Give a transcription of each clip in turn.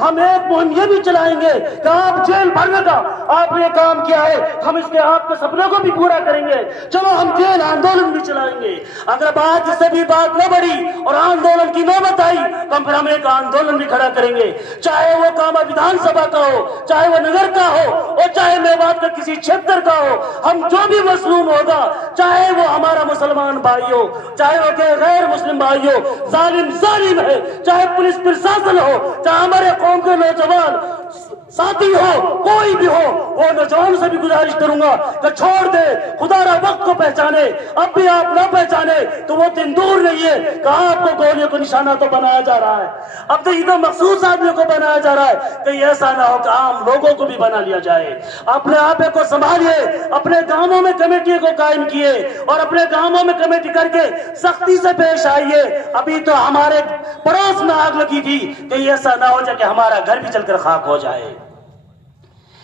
ہم ایک مہم یہ بھی چلائیں گے کہ آپ جیل بھرنے کا آپ نے کام کیا ہے، ہم اس کے آپ کے سپنے کو بھی پورا کریں گے، چلو ہم جیل آندولن بھی چلائیں گے۔ اگر بات اس سے بھی بات نہ بڑھی اور آندولن کی نوبت آئی تو پھر ہم ایک آندولن بھی کھڑا کریں گے، چاہے وہ کاما ودھان سبھا کا ہو، چاہے وہ نگر کا ہو، اور چاہے میوات کا کسی چھیتر کا ہو۔ ہم جو بھی مظلوم ہوگا، چاہے وہ ہمارا مسلمان بھائی ہو، چاہے وہ غیر مسلم بھائی ہو، ظالم ہے، چاہے پولیس پرشاسن ہو، چاہے ہمارے قوم کے نوجوان ساتھی ہو، کوئی بھی ہو، وہ نوجوان سے بھی گزارش کروں گا کہ چھوڑ دے، خدا را وقت کو پہچانے۔ اب بھی آپ نہ پہچانے تو وہ دن دور نہیں ہے کہ آپ کو گولیوں کو نشانہ تو بنایا جا رہا ہے، اب تو ادھر مخصوص آدمیوں کو بنایا جا رہا ہے، کہ ایسا نہ ہو کہ عام لوگوں کو بھی بنا لیا جائے۔ اپنے آپ کو سنبھالیے، اپنے گاؤں میں کمیٹی کو قائم کیے اور اپنے گاؤں میں کمیٹی کر کے سختی سے پیش آئیے۔ ابھی تو ہمارے پڑوس میں آگ لگی تھی، کہ ایسا نہ ہو جائے کہ ہمارا گھر بھی جل کر خاک ہو جائے۔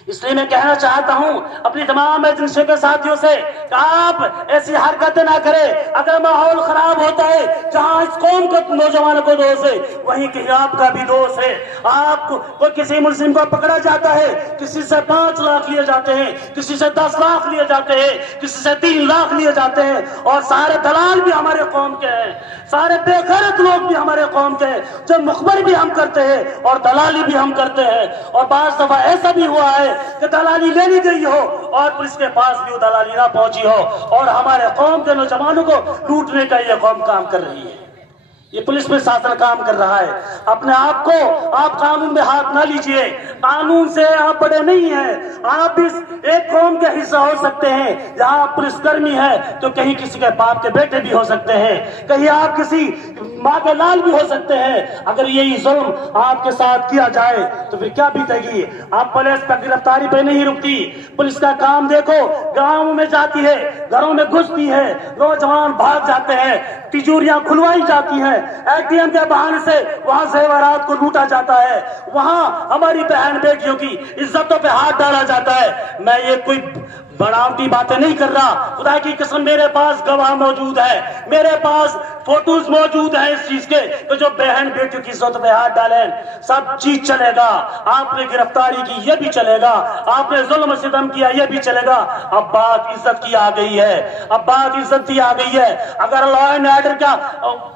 اس لیے میں کہنا چاہتا ہوں اپنی تمام ایجنسیوں کے ساتھیوں سے کہ آپ ایسی حرکتیں نہ کریں۔ اگر ماحول خراب ہوتا ہے، جہاں اس قوم کے نوجوانوں کو دوست ہے، وہیں کہیں آپ کا بھی دوست ہے۔ آپ کو کسی مسلم کو پکڑا جاتا ہے، کسی سے 5 لاکھ لیے جاتے ہیں، کسی سے 10 لاکھ لیے جاتے ہیں، کسی سے 3 لاکھ لیے جاتے ہیں، اور سارے دلال بھی ہمارے قوم کے ہیں، سارے بے غیرت لوگ بھی ہمارے قوم کے ہیں، جو مخبر بھی ہم کرتے ہیں اور دلالی بھی ہم کرتے ہیں۔ اور بعض دفعہ ایسا بھی ہوا ہے کہ دلالی لے لی گئی ہو اور پولیس کے پاس بھی وہ دلالی نہ پہنچی ہو، اور ہمارے قوم کے نوجوانوں کو لوٹنے کا یہ قوم کام کر رہی ہے، یہ پولیس پرشاسن کام کر رہا ہے۔ اپنے آپ کو آپ قانون میں ہاتھ نہ لیجئے، قانون سے آپ بڑے نہیں ہیں، آپ اس ایک قوم کے حصہ ہو سکتے ہیں۔ جہاں آپ پولیس کرمی ہے تو کہیں کسی کے باپ کے بیٹے بھی ہو سکتے ہیں، کہیں آپ کسی ماں کے لال بھی ہو سکتے ہیں۔ اگر یہی ظلم آپ کے ساتھ کیا جائے تو پھر کیا بیتے گی؟ آپ پولیس پر گرفتاری پہ نہیں رکتی، پولیس کا کام دیکھو، گاؤں میں جاتی ہے، گھروں میں گھستی ہے، نوجوان بھاگ جاتے ہیں، تجوریاں کھلوائی جاتی ہیں، ATM کے بہانے سے وہاں زیورات کو لوٹا جاتا ہے، وہاں ہماری بہن بیٹیوں کی عزتوں پہ ہاتھ ڈالا جاتا ہے۔ میں یہ کوئی بڑاوٹی باتیں نہیں کر رہا، خدا کی قسم میرے پاس گواہ موجود ہے، میرے پاس فوٹوز موجود ہیں اس چیز کے کہ جو بہن بیٹیوں کی عزت پہ ہاتھ ڈالیں، سب چیز چلے گا۔ آپ نے گرفتاری کی یہ بھی چلے گا، آپ نے ظلم و ستم کیا یہ بھی چلے گا۔ اب بات عزت کی آ گئی ہے، اب بات عزت کی آ گئی ہے۔ اگر لا اینڈ آرڈر کا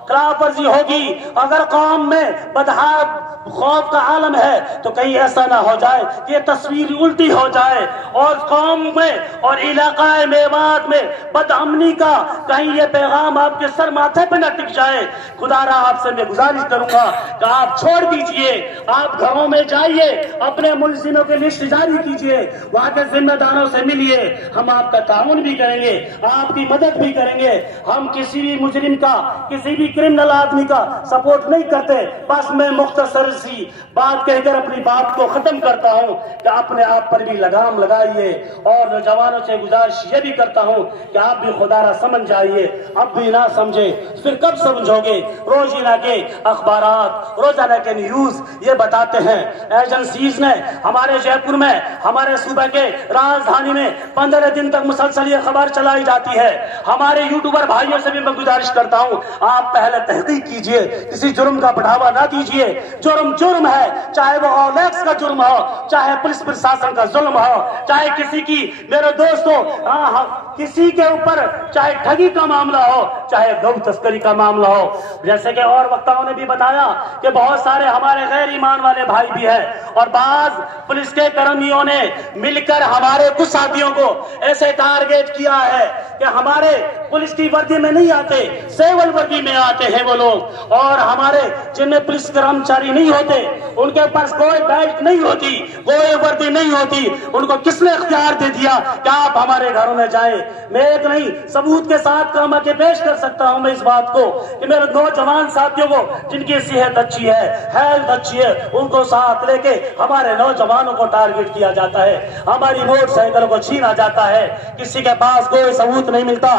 خلاف ورزی ہوگی، اگر قوم میں بدحال خوف کا عالم ہے، تو کہیں ایسا نہ ہو جائے کہ یہ تصویر الٹی ہو جائے اور قوم میں اور علاقہ میوات میں بد امنی کا کہیں یہ پیغام آپ کے سر ماتھے پہ نہ ٹک جائے۔ خدا را آپ سے میں گزارش کروں گا کہ آپ چھوڑ دیجئے، آپ گھروں میں جائیے، اپنے ملزموں کے لسٹ جاری کیجئے، وہاں کے ذمہ داروں سے ملیے، ہم آپ کا تعاون بھی کریں گے، آپ کی مدد بھی کریں گے۔ ہم کسی بھی مجرم کا، کسی بھی کرمنل آدمی کا سپورٹ نہیں کرتے۔ بس میں مختصر سی بات کہہ کر اپنی بات کو ختم کرتا ہوں کہ اپنے آپ پر بھی لگام لگائیے، اور نوجوانوں سے گزارش یہ بھی کرتا ہوں کہ آپ بھی خدا را سمجھ جائیے، اب بھی نہ سمجھے پھر کب سمجھو گے؟ روزانہ کے اخبارات، روزانہ کے نیوز یہ بتاتے ہیں، ایجنسیز نے ہمارے جے پور میں، ہمارے صوبہ کے راجدھانی میں 15 دن تک مسلسل یہ خبر چلائی جاتی ہے۔ ہمارے یوٹیوبر بھائیوں سے بھی میں گزارش کرتا ہوں، آپ پہلے تحقیق کیجئے، کسی جرم کا بڑھاوا نہ دیجئے۔ جرم جرم ہے، چاہے وہ اولیکس کا جرم ہو، چاہے پولیس پرشاسن کا ظلم ہو، چاہے کسی کی، میرے دوستوں، کسی کے اوپر چاہے ٹھگی کا معاملہ ہو، چاہے گو تسکری کا معاملہ ہو۔ جیسے کہ اور وقتاؤں نے بھی بتایا کہ بہت سارے ہمارے غیر ایمان والے بھائی بھی ہیں، اور بعض پولیس کے کرمیوں نے مل کر ہمارے کچھ ساتھیوں کو ایسے ٹارگیٹ کیا ہے کہ ہمارے پولیس کی وردی میں نہیں آتے، سیول وردی میں آتے ہیں وہ لوگ، اور ہمارے جن میں پولیس کرمچاری نہیں ہوتے، ان کے پاس کوئی بیلٹ نہیں ہوتی، کوئی وردی نہیں ہوتی، ان کو کس نے اختیار دے دیا کہ آپ ہمارے گھروں میں جائیں؟ میں ایک نہیں ثبوت کے ساتھ کام کے پیش کر سکتا ہوں میں اس بات کو کہ میرے نوجوان ساتھیوں کو جن کی صحت اچھی ہے، ہیلتھ اچھی ہے، ان کو ساتھ لے کے ہمارے نوجوانوں کو ٹارگٹ کیا جاتا ہے، ہماری موٹر سائیکل کو چھینا جاتا ہے، کسی کے پاس کوئی ثبوت نہیں ملتا۔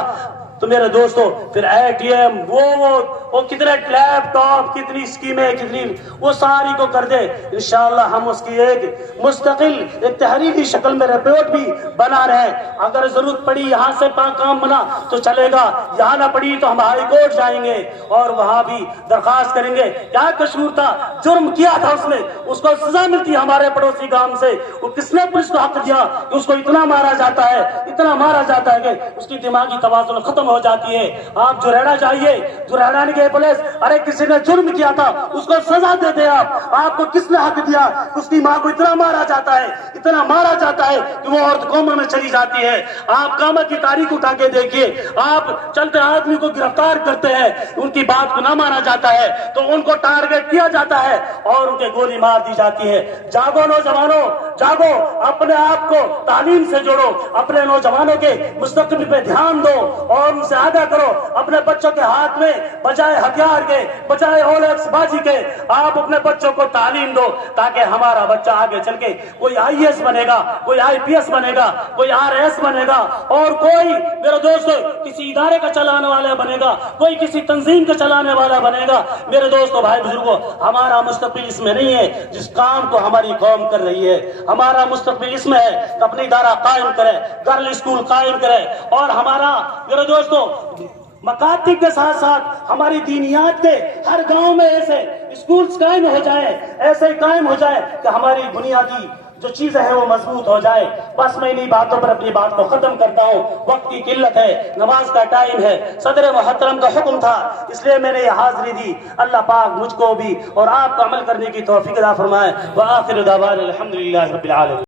تو میرے دوستو پھر ATM وہ کتنے لیپ ٹاپ، کتنی اسکیمیں، کتنی وہ ساری کو کر دے، انشاءاللہ ہم اس کی ایک مستقل ایک تحریری شکل میں رپورٹ بھی بنا رہے ہیں۔ اگر ضرورت پڑی یہاں سے کام بنا تو چلے گا، یہاں نہ پڑی تو ہم ہائی کورٹ جائیں گے اور وہاں بھی درخواست کریں گے۔ کیا قصور تھا، جرم کیا تھا اس نے، اس کو سزا ملتی ہے ہمارے پڑوسی گاؤں سے، وہ کس نے پولیس کو حق دیا کہ اس کو اتنا مارا جاتا ہے، اتنا مارا جاتا ہے کہ اس کی دماغی توازن ختم ہو جاتی ہے۔ آپ جو رہنا چاہیے، جو رہنا نہیں گئے پولیس، ارے کسی نے جرم کیا تھا اس کو سزا دے دے۔ آپ کو کس نے حق دیا؟ اس کی ماں کو اتنا مارا جاتا ہے، اتنا مارا جاتا ہے کہ وہ عورت کوما میں چلی جاتی ہے۔ آپ قیامت کی تاریخ اٹھا کے دیکھیے، آپ چلتے آدمی کو گرفتار کرتے ہیں، ان کی بات کو نہ مانا جاتا ہے تو ان کو ٹارگٹ کیا جاتا ہے اور ان کے گولی مار دی جاتی ہے۔ جاگو نوجوانوں، جاگو، اپنے آپ کو تعلیم سے جوڑو، اپنے نوجوانوں کے مستقبل پہ دھیان دو اور ان سے آگاہ کرو۔ اپنے بچوں کے ہاتھ میں بجائے ہتھیار کے، بجائے اولیکس بازی کے، آپ اپنے بچوں کو تعلیم دو تاکہ ہمارا بچہ آگے چل کے کوئی IAS بنے گا، کوئی IPS بنے گا، کوئی RS بنے گا، اور کوئی میرے دوستو کسی ادارے کا چلانے والا بنے گا، کوئی کسی تنظیم کا چلانے والا بنے گا۔ میرے دوستو، بھائی بزرگوں، ہمارا مستقبل اس میں نہیں ہے جس کام کو ہماری قوم کر رہی ہے، ہمارا مستقبل اس میں ہے کہ اپنی ادارہ قائم کرے، گرل اسکول قائم کرے، اور ہمارا میرے دوستو مکاتب کے ساتھ ساتھ ہماری دینیات کے ہر گاؤں میں ایسے اسکولز قائم ہو جائیں، ایسے قائم ہو جائے کہ ہماری بنیادی جو چیزیں ہیں وہ مضبوط ہو جائے۔ بس میں انہی باتوں پر اپنی بات کو ختم کرتا ہوں، وقت کی قلت ہے، نماز کا ٹائم ہے، صدر محترم کا حکم تھا اس لیے میں نے یہ حاضری دی۔ اللہ پاک مجھ کو بھی اور آپ کو عمل کرنے کی توفیق عطا فرمائے۔ وآخر دعوانا الحمدللہ رب العالمین۔